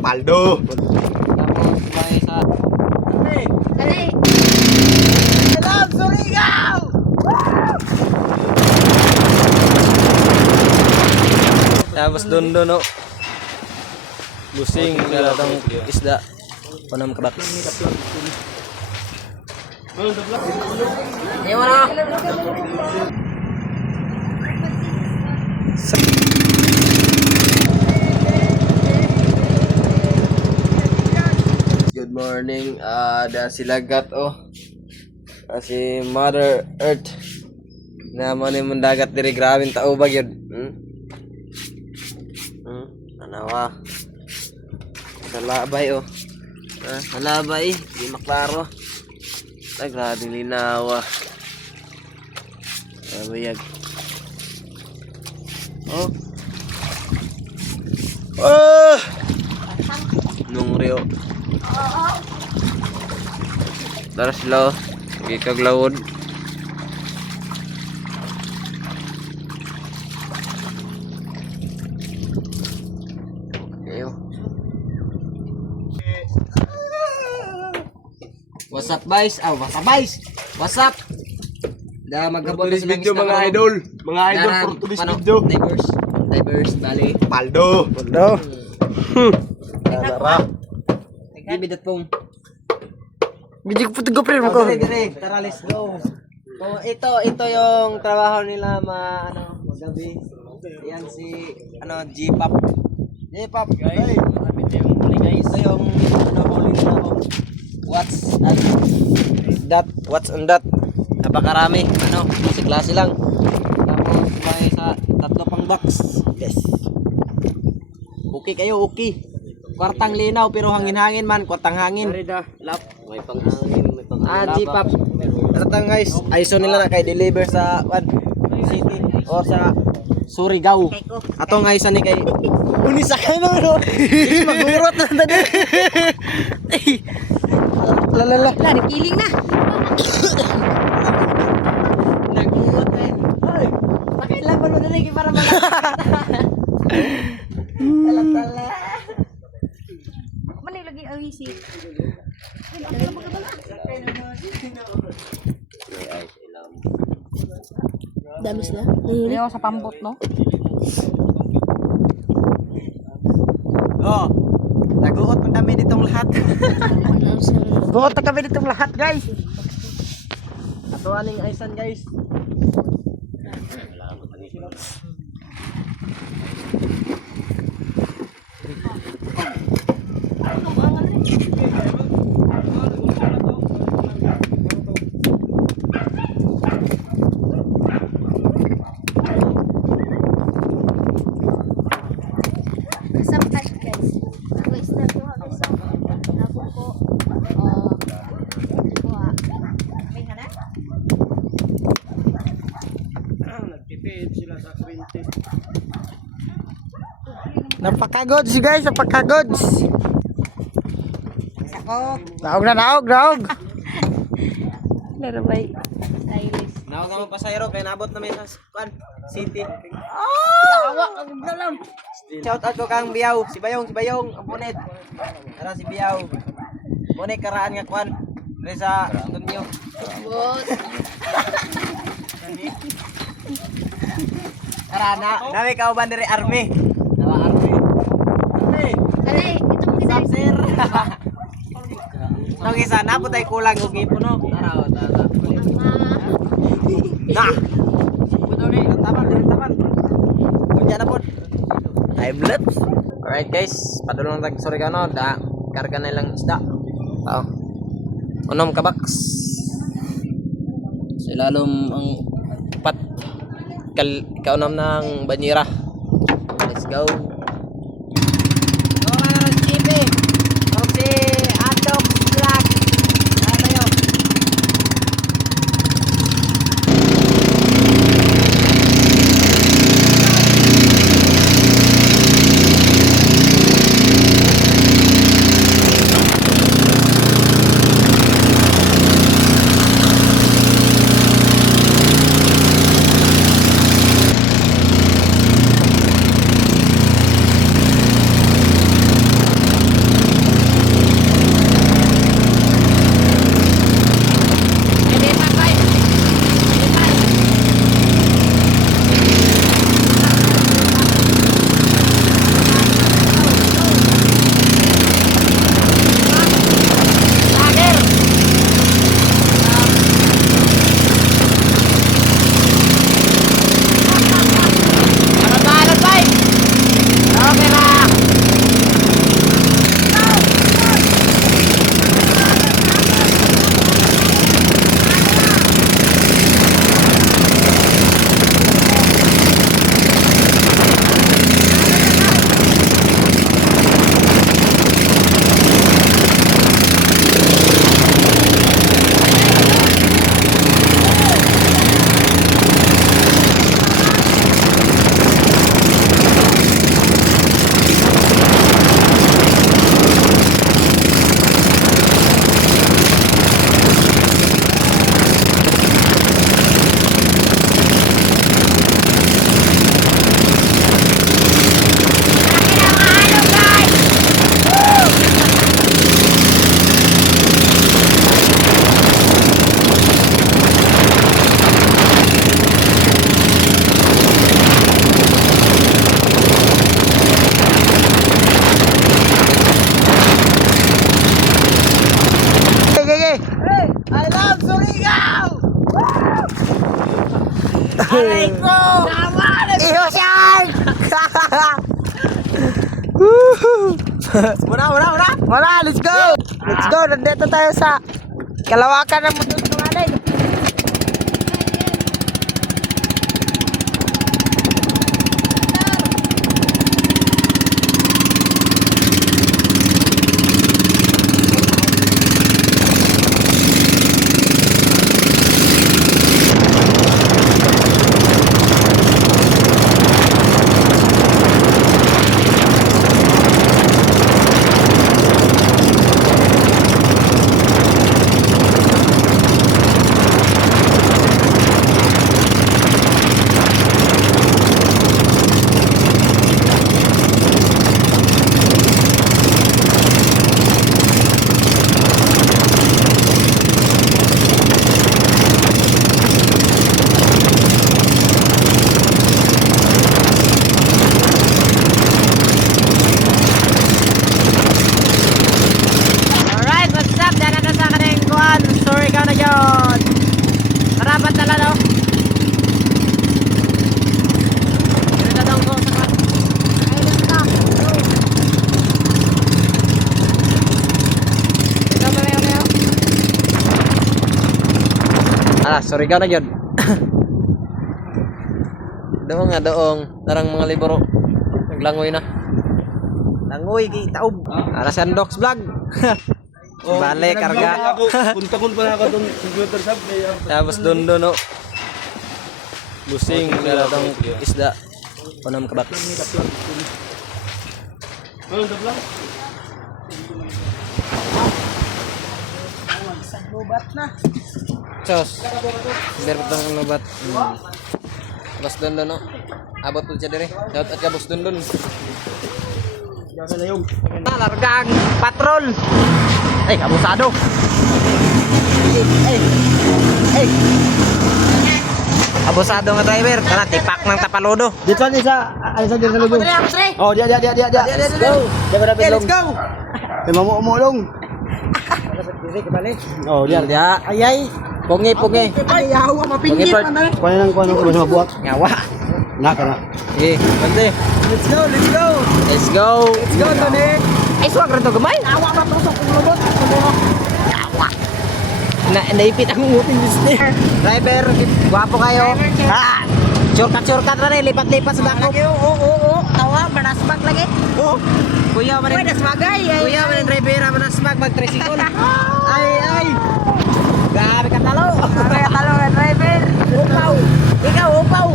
Paldo. Tapos may sa Dali. Alam, Surigao! tapos doon no. Busing na tong isda. Panam kabaks. Ayo na. Good morning. Da silagat si Mother Earth. Naman yung dagat diri grabing tao ba yun? Anawa. Salabay salabay, di maklaro. Grabing linawa. Sabayag. Nung rio. Tara sila kaglawod. What's up guys? What's up? Da magkabot Today's video mga idol. Mga idol for today's video. Diverse bali. Paldo. Tara. Gibidat pong. Bijig puti ko pre mo ko. Dire. Tara, let's go. Ito yung trabaho nila magabi. Yan si G-Pop. G-Pop. Guys, malapit yung huli guys. Ito yung huli nila What's on that? Napakarami. Si klase lang. Tapos may sa tatlo pang box. Yes. Okay kayo, okay. Kwartang linaw pero hangin-hangin man, kwartang hangin. Lap. May panghangin, may panghangin. G-Pop. Tatang guys, ISO nila na kay deliver sa city o sa Surigao. Atong ISO ni kay unisa kay no. Magurot na tadi. Lalala. Lari kiling na. Nagbuot eh. Hoy, pakailan mo na rin para Tala. Mana lagi awisi. Damis na. Leo sa pambot no. Naguot man kami ditong lahat. Naguot na kami ditong lahat, guys. Atuaning Aisan, guys. Napakagods guys, napakagods. Naog. Larabay. Stylish. Nawag naman pasayro kaya nabot namin sa city. Tawa ang dalam. Shout out ko kang Biyaw, si Bayong, ang punit. Tara si Biyaw. Punit karaan nga kwan. Dre sa tunyo. Boss. Tara nawi ka uban diri army. Nawa army. Dali, ito mo kita. Sir. Nang isa na po tayo kulang og ipo no. Tara. Nah. Puto ni taman. Kunja na po. Time lapse. Alright guys, padulong tag Surigao no, karga na lang isda. Unom kabaks. Silalom ang kaunam ng banyera. Let's go. Aray ko! Iyo shark! Wala, let's go! Let's go, nandito tayo sa kalawakan ng mundo ng alay. Alright, what's up? Dara ka sa kaneng kuhan. Sorry ka na yun. Harapan tala no? Dito na daw ko sa island na. Ito ba kayo? Sorry ka na yun. Doong nga, doong. Tarang mga libro. Naglangoy na. Langoy, taob. Sandox vlog. Bale, karga. Punta-kun pa na ako doon computer shop. Tapos doon, no. Busing, meron tong isda. Panam kabak. Sos. Biar betong lobat. Bos doon, no. Abot po siya dire. Dapat at ka bos doon. Largang patrol. Ay, abusado. Ay. Abusado nga driver. Kana tipak ng tapalodo. Dito ni sa alisa dito sa lubong. Oh, dia. Let's go. Let's go. May mamuumulong. Oh, dia. Ya, Ayay. pungi. Ay, yawa mapinggit Part. man. Kuno ko ba mabuhat? Ngawa. Naka na. Eh, pante. Let's go. Let's go. Let's go, Tony. Ay, swag rin to gamay. Awa na to sa kumulot. Naipit ang nguting business. Driver, gwapo kayo. Ah, Shortcut na rin, lipat-lipat sa dako. oo. Tawa, manasmag lagi. Oh, kuya man rin. Manasmagay. Kuya man rin, driver, manasmag, mag-tricycle. Ay. Grabe ka talo. driver. Upaw. Ikaw, upaw.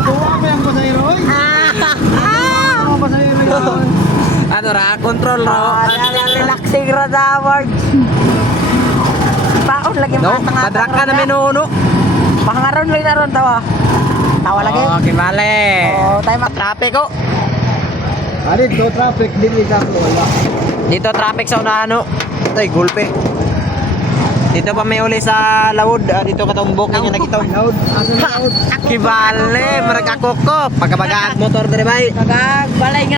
Tuwa mo yung pasahero, oy. Ang pasahero yun. Ano ra, control ra. Relaxing ra dawag. Paon lagi No, padrak ka na minuno. Pangaron lang na ron tawa. Tawa lagi. Okay, vale. Oh, tayo traffic ko. Ali, do traffic din sa wala. Dito traffic sa unahan, no. Ay, gulpe. Dito pa may uli sa Laud. Dito katumbok yung nakita. Loud, asa loud. Kibale, marag ako ko. Pagkabagaan motor dire bay. Balay nga.